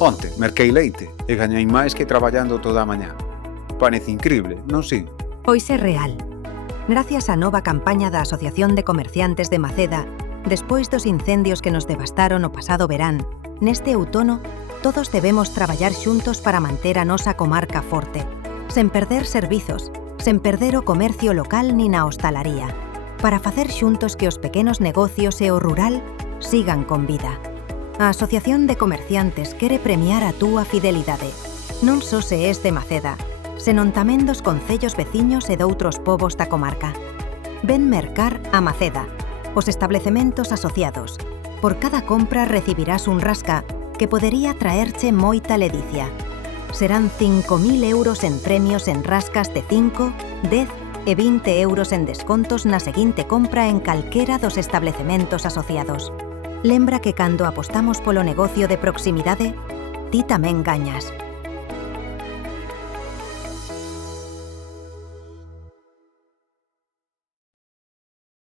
Onte, merquei leite e gañei máis que traballando toda a mañá. Parece incrible, non si? Pois é real. Gracias á nova campaña da Asociación de Comerciantes de Maceda, despois dos incendios que nos devastaron o pasado verán, neste outono, todos debemos traballar xuntos para manter a nosa comarca forte, sen perder servizos, sen perder o comercio local nin a hostalaría, para facer xuntos que os pequenos negocios e o rural sigan con vida. A Asociación de Comerciantes quere premiar a túa fidelidade, non só se és de Maceda, senón tamén dos concellos veciños e doutros povos da comarca. Ven mercar a Maceda, os establecementos asociados. Por cada compra recibirás un rasca que podería traerche moita ledicia. Serán 5.000 euros en premios en rascas de 5, 10 e 20 euros en descontos na seguinte compra en calquera dos establecementos asociados. Lembra que cando apostamos polo negocio de proximidade, ti tamén gañas.